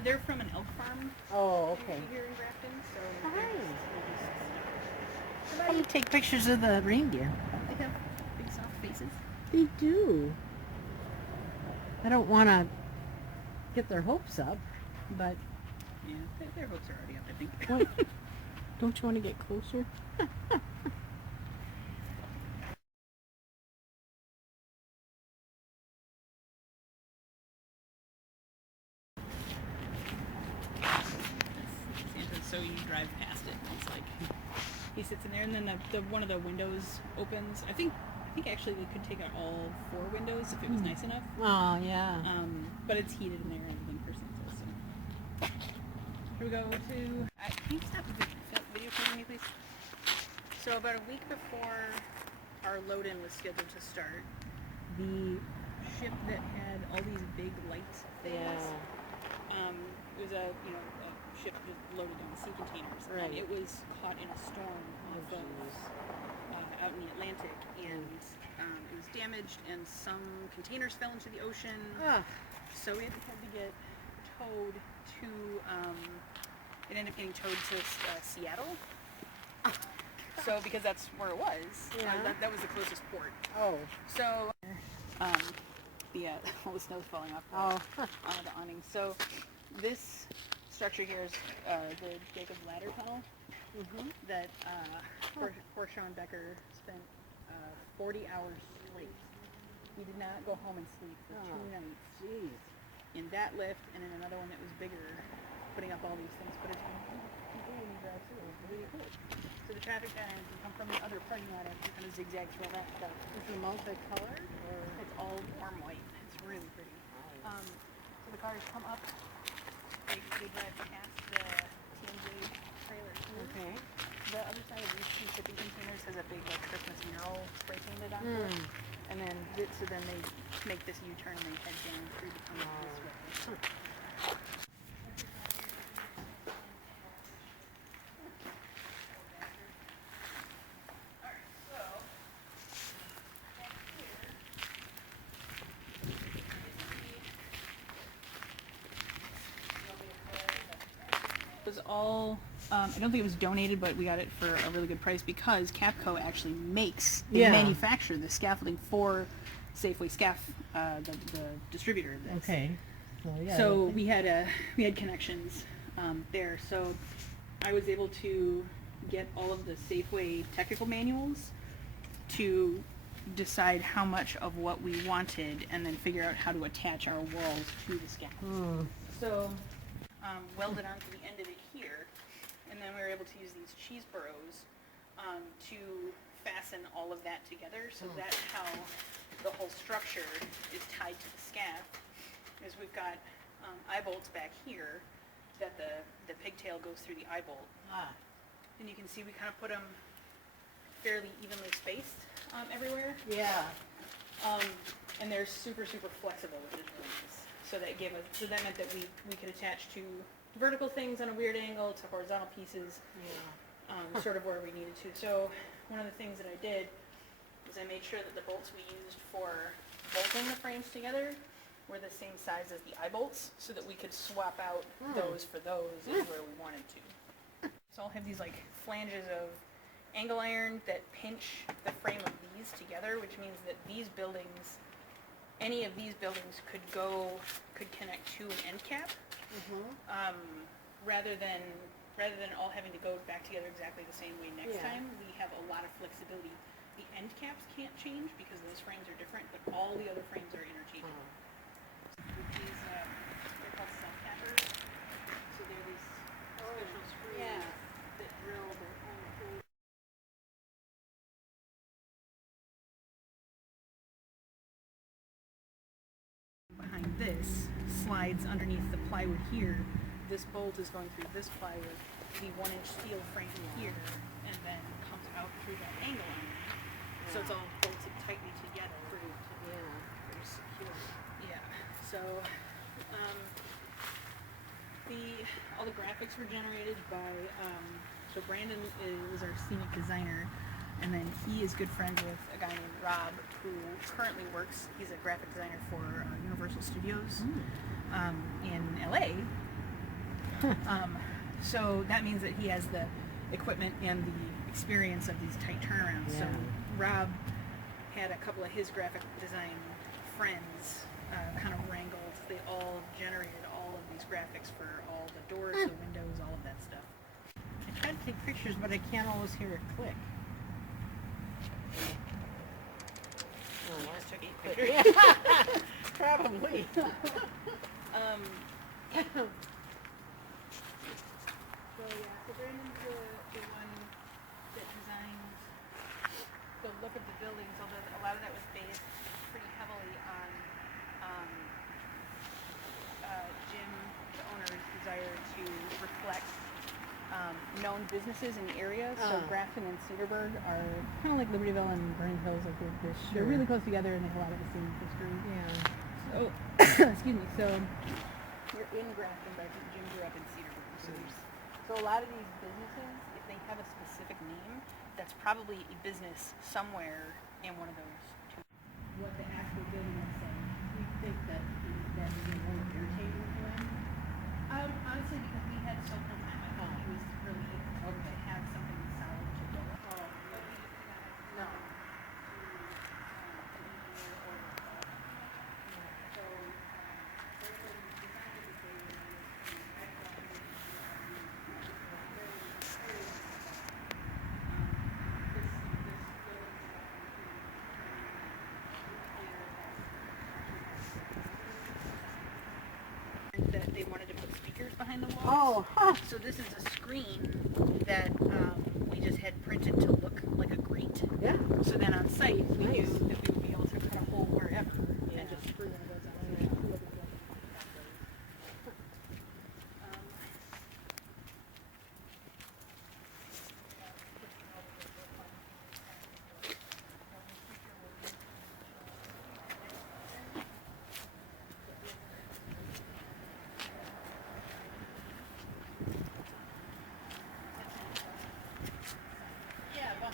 They're from an elk farm. Oh, okay. Here in Grafton, so How do you take pictures of the reindeer? they have big soft faces. They do. I don't want to get their hopes up, but Yeah, their hopes are already up, I think. what? Don't you want to get closer? Santa's, so you drive past it, and it's like he sits in there, and then one of the windows opens. I think actually they could take out all 4 windows if it was nice enough. Oh, yeah. But it's heated in there and everything for Santa. So here we go to. Can you stop the video for me, please? So about a week before our load-in was scheduled to start, the ship that had all these big light things. It was a ship just loaded on sea containers, Right. and it was caught in a storm off of out in the Atlantic, and it was damaged, and some containers fell into the ocean. So we had to get towed to. It ended up getting towed to Seattle. So because that's where it was, that was the closest port. Oh. So all the snow's falling off the awning. So this structure here is the Jacob's Ladder Tunnel that poor Sean Becker spent 40 hours straight. He did not go home and sleep for 2 nights. Jeez. In that lift, and in another one that was bigger, putting up all these things. But it's people when you drive through. It's really cool. So the traffic patterns come from the other parking lot and kind of zigzag through all that stuff. Is it multicolored? Or? It's all warm white. It's really pretty. So the cars come up. They drive past the TMJ trailer too. Okay. The other side of these 2 shipping containers has a big Christmas mural spray painted onto it. And then they make this U-turn and they head down through the tunnel this way. Was all I don't think it was donated, but we got it for a really good price because Kapco actually manufacture the scaffolding for Safeway the distributor. Okay. Well, yeah, so we had connections there. So I was able to get all of the Safeway technical manuals to decide how much of what we wanted, and then figure out how to attach our walls to the scaffold. So welded onto the end of it here, and then we were able to use these cheese burrows to fasten all of that together. So that's how the whole structure is tied to the scaff. Is we've got eye bolts back here that the pigtail goes through the eye bolt, and you can see we kind of put them fairly evenly spaced everywhere. Yeah. And they're super flexible, which is really nice. So that meant that we could attach to vertical things on a weird angle to horizontal pieces, sort of where we needed to. So one of the things that I did was I made sure that the bolts we used for bolting the frames together were the same size as the eye bolts, so that we could swap out those for those where we wanted to. So I'll have these like flanges of angle iron that pinch the frame of these together, which means that any of these buildings could connect to an end cap, rather than all having to go back together exactly the same way next time. We have a lot of flexibility. The end caps can't change because those frames are different, but all the other frames are interchangeable. These they're called self-cappers. So they're these special screws that drill their own hole. Behind this slides underneath the plywood here. This bolt is going through this plywood, the 1-inch steel frame here, and then comes out through that angle iron. So it's all bolted tightly together. Pretty secure. Yeah. So all the graphics were generated by so Brandon is our scenic designer, and then he is good friends with a guy named Rob, who currently works. He's a graphic designer for Universal Studios in LA, So that means that he has the equipment and the experience of these tight turnarounds. So Yeah. Rob had a couple of his graphic design friends kind of wrangled. They all generated all of these graphics for all the doors, the windows, all of that stuff. I try to take pictures, but I can't always hear it click. You just took 8 But pictures. yeah, probably. So yeah, so Brandon's the one that designed the look of the buildings, although a lot of that was based pretty heavily on Jim, the owner's desire to reflect known businesses in the area. So Grafton and Cedarburg are kind of like Libertyville and Burns Hills. Like they're really close together and they have a lot of the same history. Yeah. So, excuse me. So you're in Grafton, but I think Jim grew up in Cedarburg. So a lot of these businesses, if they have a specific name, that's probably a business somewhere in one of those two. What the actual building is saying. You think that that would be more irritating for them? Honestly, because we had so little time, I thought he was really able to have something solid to go with. Oh, But we just got it no. to engineer or so Brandon designed it before we were that they wanted to put speakers behind the walls. Oh, huh. So this is a screen that we just had printed to look like a grate. Yeah. So then on site, we Nice. knew that we would be able to cut a hole wherever Yeah. and just screw one of those on. Yeah, well,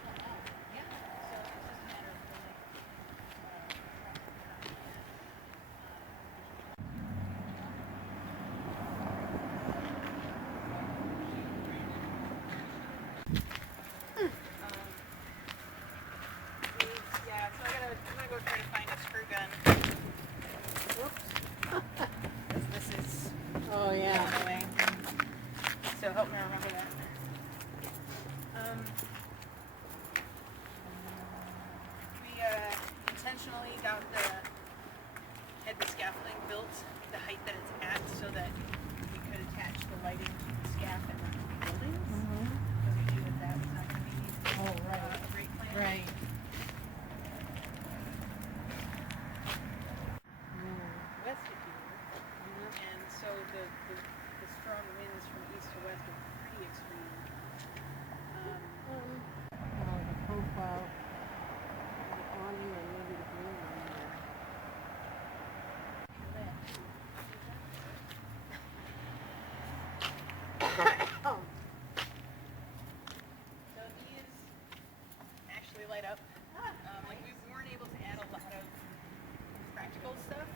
yeah. So it's just a matter of really, yeah, so I'm gonna go try to find a screw gun. Whoops. 'Cause this is Oh, yeah. going away. So help me remember that. We intentionally had the scaffolding built the height that it's at so that we could attach the lighting to the scaff and not to the buildings. Because we knew that was not going to be Oh, right. a great plan. Right. West of here. And so the strong winds from east to west are pretty extreme. Oh, the profile. The awning and maybe the green one there. Oh. So these actually light up. Like we weren't able to add a lot of practical stuff